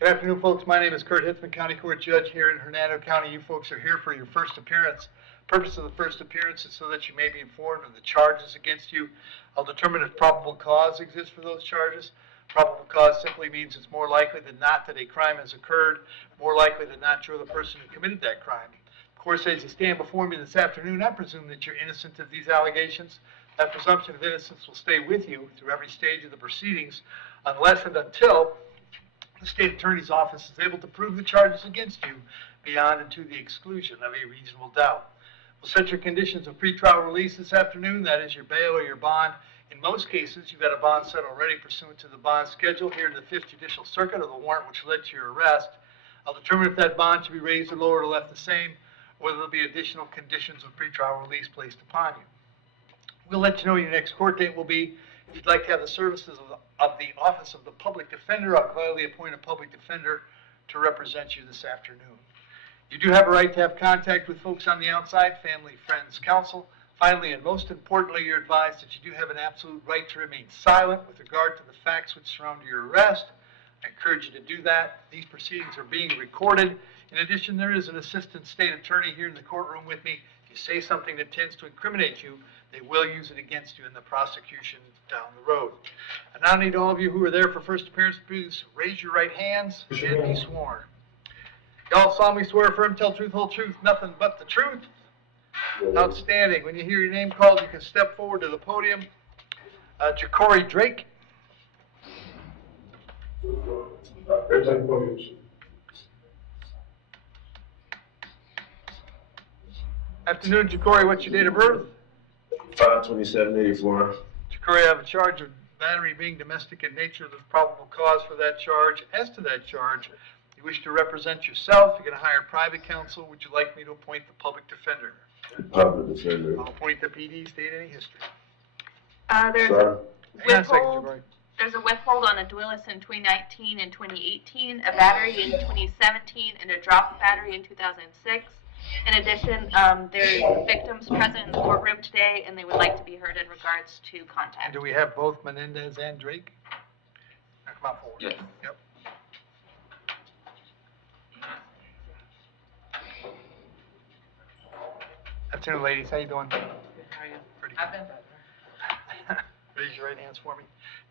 Good afternoon, folks. My name is Kurt Hitzemann, County Court Judge here in Hernando County. You folks are here for your first appearance. Purpose of the first appearance is so that you may be informed of the charges against you. I'll determine if probable cause exists for those charges. Probable cause simply means it's more likely than not that a crime has occurred, more likely than not you're the person who committed that crime. Of course, as you stand before me this afternoon, I presume that you're innocent of these allegations. That presumption of innocence will stay with you through every stage of the proceedings unless and until the state attorney's office is able to prove the charges against you beyond and to the exclusion of a reasonable doubt. We'll set your conditions of pretrial release this afternoon, that is your bail or your bond. In most cases, you've got a bond set already pursuant to the bond schedule here in the 5th Judicial Circuit, or the warrant which led to your arrest. I'll determine if that bond should be raised or lowered or left the same, or whether there'll be additional conditions of pretrial release placed upon you. We'll let you know your next court date will be. If you'd like to have the services of the Office of the Public Defender, I'll gladly appoint a public defender to represent you this afternoon. You do have a right to have contact with folks on the outside, family, friends, counsel. Finally, and most importantly, you're advised that you do have an absolute right to remain silent with regard to the facts which surround your arrest. I encourage you to do that. These proceedings are being recorded. In addition, there is an assistant state attorney here in the courtroom with me. If you say something that tends to incriminate you, they will use it against you in the prosecution down the road. I now need all of you who are there for first appearance, please raise your right hands and be sworn. Y'all solemnly swear, affirm, tell truth, whole truth, nothing but the truth. Outstanding. When you hear your name called, you can step forward to the podium. Jacory Drake. Afternoon, Jacory. What's your date of birth? 5/27/84. Jacory, I have a charge of battery being domestic in nature. There's probable cause for that charge. As to that charge, you wish to represent yourself. You're going to hire private counsel. Would you like me to appoint the public defender? Public defender. I'll appoint the PD. State any history. There's a withhold on a duelist in 2019 and 2018, a battery in 2017, and a drop battery in 2006. In addition, there's victims present in the courtroom today, and they would like to be heard in regards to contact. And do we have both Menendez and Drake? Now come out forward. Yes. Yep. Afternoon, ladies. How you doing? Good, how are you? Pretty I've good. been better. Raise your right hands for me.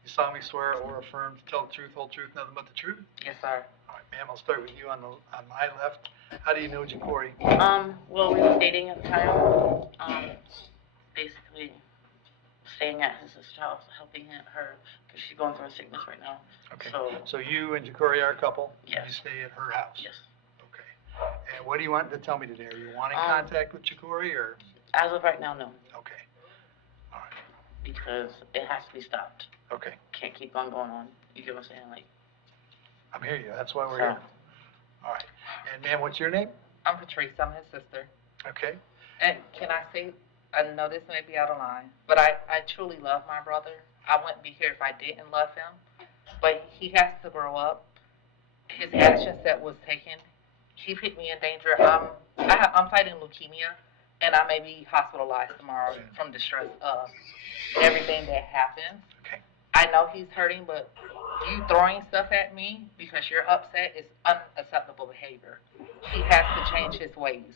You solemnly swear or affirm to tell the truth, whole truth, nothing but the truth? Yes, sir. All right, ma'am, I'll start with you on my left. How do you know Jacory? Well, we were dating at the time. Basically staying at his sister's house, helping her, because she's going through a sickness right now. Okay. So you and Jacory are a couple? Yes. You stay at her house? yes. Okay. And what do you want to tell me today? Are you wanting contact with Jacory, or? As of right now, no. Okay. All right. Because it has to be stopped. Okay. Can't keep on going on. You get what I'm saying? Like, I'm hearing you. That's why we're here. All right. And ma'am, what's your name? I'm Patrice. I'm his sister. Okay. And can I say, I know this may be out of line, but I truly love my brother. I wouldn't be here if I didn't love him. But he has to grow up. His actions that was taken, he put me in danger. I'm fighting leukemia, and I may be hospitalized tomorrow from the stress of everything that happened. Okay. I know he's hurting, but you throwing stuff at me because you're upset is unacceptable behavior. He has to change his ways.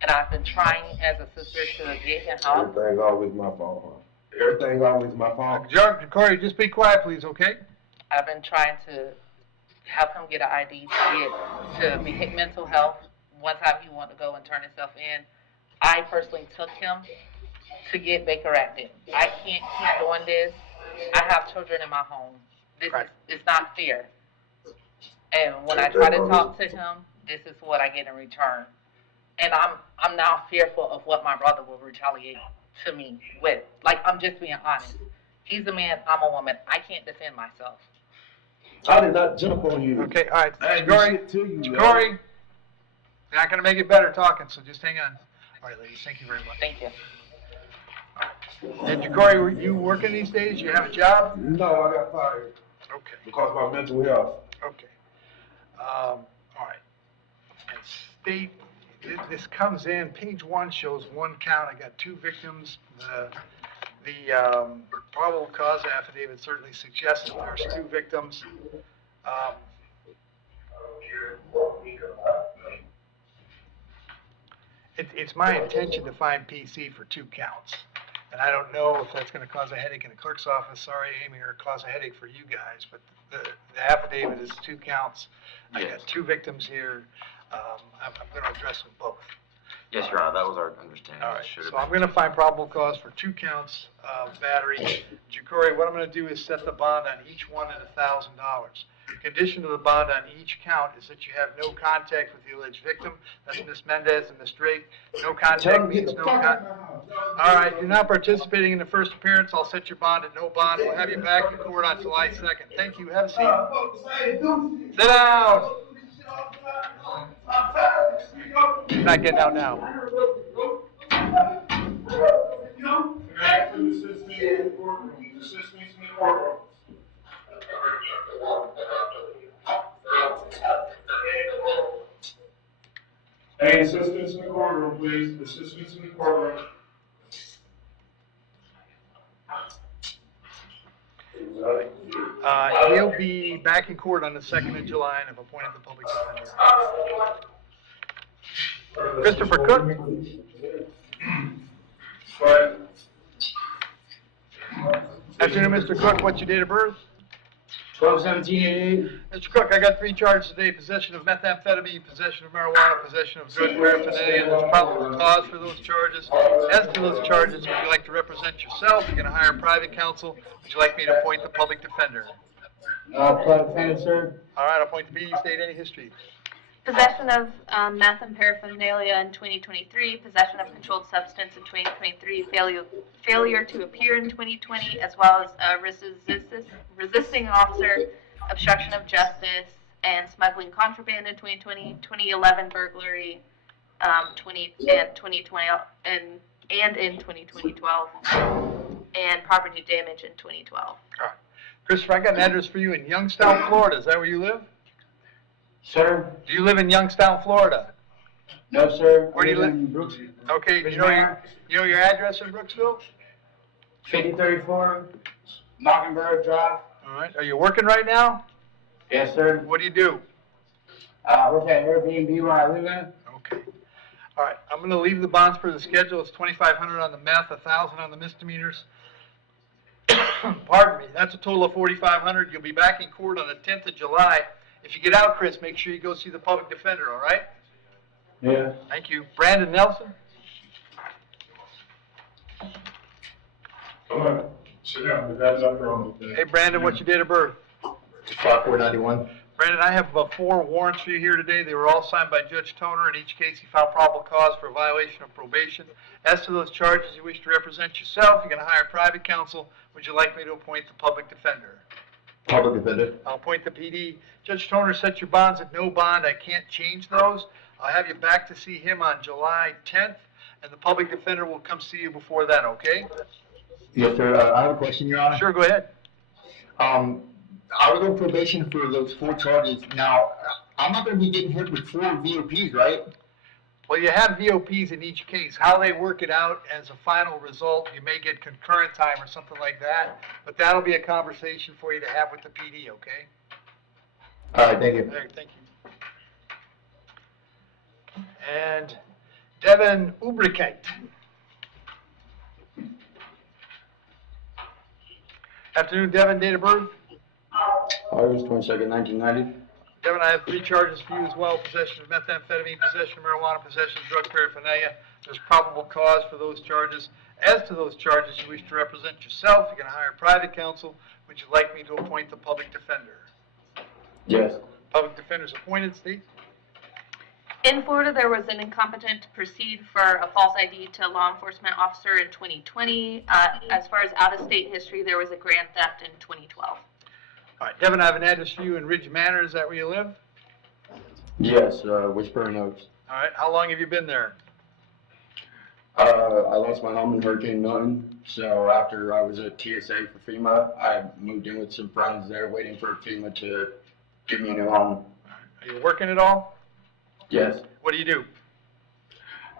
And I've been trying as a sister to get him out. Everything's always my fault. Everything's always my fault. Jacory, just be quiet, please, okay? I've been trying to help him get an ID to get mental health. One time he wanted to go and turn himself in. I personally took him to get Baker acted. I can't keep doing this. I have children in my home. It's not fair. And when I try to talk to him, this is what I get in return. And I'm now fearful of what my brother will retaliate to me with. Like, I'm just being honest. He's a man, I'm a woman. I can't defend myself. I did not jump on you. Okay, all right. I ain't Jacory, shit to you, Jacory, you're not going to make it better talking, so just hang on. All right, ladies, thank you very much. Thank you. And Jacory, you working these days? You have a job? No, I got fired Okay. because of my mental health. Okay. All right. And state, this comes in, page 1 shows 1 count. I got 2 victims. The probable cause affidavit certainly suggests that there's 2 victims. It's my intention to find PC for 2 counts. And I don't know if that's gonna cause a headache in the clerk's office, sorry, Amy, or cause a headache for you guys, but the affidavit is 2 counts. I got 2 victims here, I'm gonna address them both. Yes, Your Honor, that was our understanding. All It right, should have so I'm been. gonna find probable cause for 2 counts of battery. Jukuri, what I'm gonna do is set the bond on each one at $1,000. Condition of the bond on each count is that you have no contact with the alleged victim. That's Ms. Mendez and Ms. Drake. No contact means no contact. All right, you're not participating in the first appearance. I'll set your bond at no bond. We'll have you back in court on July 2nd. Thank you. Have a seat. Sit down. You're not getting out now. Hey, assistants in the courtroom, please. Assistants in the courtroom. He'll be back in court on the 2nd of July and have appointed the public defender. Christopher Cook? Afternoon, Mr. Cook. What's your date of birth? 12/17/88. Mr. Cook, I got 3 charges today: possession of methamphetamine, possession of marijuana, possession of drug paraphernalia. There's probable cause for those charges. As to those charges, would you like to represent yourself? You're going to hire private counsel. Would you like me to appoint the public defender? Private defendant, sir. All right, I'll appoint the PD. State any history. Possession of meth and paraphernalia in 2023, possession of controlled substance in 2023, failure to appear in 2020, as well as resisting an officer, obstruction of justice, and smuggling contraband in 2020, 2011 burglary, 2020 and in 2012, and property damage in 2012. All right. Christopher, I got an address for you in Youngstown, Florida. Is that where you live? Sir? Do you live in Youngstown, Florida? No, sir. Where do you live? In Brooksville. Okay, you know your address in Brooksville? 5034 Mockingbird Drive. All right. Are you working right now? Yes, sir. What do you do? Work at Airbnb where I live at. Okay. All right. I'm going to leave the bonds per the schedule. It's $2,500 on the meth, $1,000 on the misdemeanors. Pardon me. That's a total of $4,500. You'll be back in court on the 10th of July. If you get out, Chris, make sure you go see the public defender, all right? Yeah. Thank you. Brandon Nelson? Come on, sit down. The guy's up there on the. Hey, Brandon, what's your date of birth? 5491. Brandon, I have 4 warrants for you here today. They were all signed by Judge Toner. In each case, he found probable cause for a violation of probation. As to those charges, you wish to represent yourself. You're going to hire private counsel. Would you like me to appoint the public defender? Public defender. I'll appoint the PD. Judge Toner set your bonds at no bond. I can't change those. I'll have you back to see him on July 10th, and the public defender will come see you before then, okay? Yes, sir. I have a question, Your Honor. Sure, go ahead. I was on probation for those 4 charges. Now, I'm not going to be getting hit with 4 VOPs, right? Well, you have VOPs in each case. How they work it out as a final result, you may get concurrent time or something like that, but that'll be a conversation for you to have with the PD, okay? All right, thank you. All right, thank you. And Devin Ubrikite. Afternoon, Devin, date of birth? August 22nd, 1990. Devin, I have 3 charges for you as well: possession of methamphetamine, possession of marijuana, possession of drug paraphernalia. There's probable cause for those charges. As to those charges, you wish to represent yourself. You're going to hire private counsel. Would you like me to appoint the public defender? Yes. Public defender's appointed, Steve. In Florida, there was an incompetent to proceed for a false ID to a law enforcement officer in 2020. As far as out-of-state history, there was a grand theft in 2012. All right, Devin, I have an address for you in Ridge Manor. Is that where you live? Yes, Whispering Oaks. All right, how long have you been there? I lost my home in Hurricane Milton, so after I was at TSA for FEMA, I moved in with some friends there waiting for FEMA to give me a new home. Are you working at all? Yes. What do you do?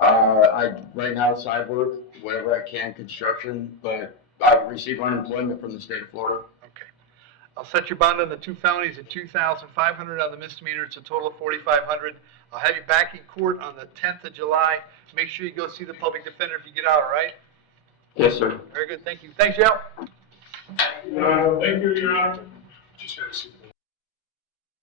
Right now, side work, whatever I can, construction, but I receive unemployment from the state of Florida. Okay. I'll set your bond on the 2 felonies at $2,500, on the misdemeanor, it's a total of $4,500. I'll have you back in court on the 10th of July. Make sure you go see the public defender if you get out, all right? Yes, sir. Very good, thank you. Thanks, Al. Thank you, Your Honor. Just gotta see the